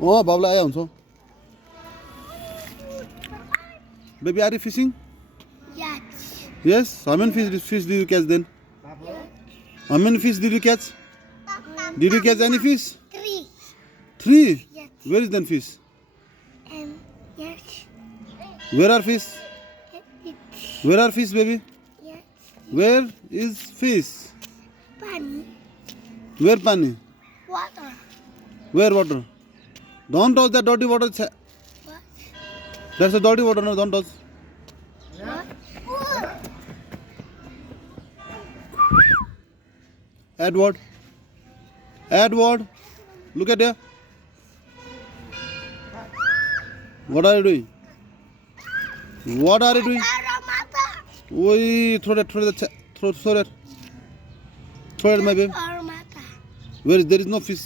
Oh, Babla आया हुन्छ. Baby, are you fishing? Yes. Yes. How many fish did you catch then? How many fish did you catch? Did you catch any fish? 3. 3. Yes. Where is then fish? Yes. Where are fish? It's Where are fish, baby? yes. Where is fish? Bunny. Where pani? Water. Where water? Don't touch that dirty water. What? That's a dirty water. No, don't touch. What? Edward. Edward. Look at there. What are you doing? What are you doing? Aromata. Oi, throw that, throw that, throw that. Throw it, my baby. Aromata. Where is there is no fish.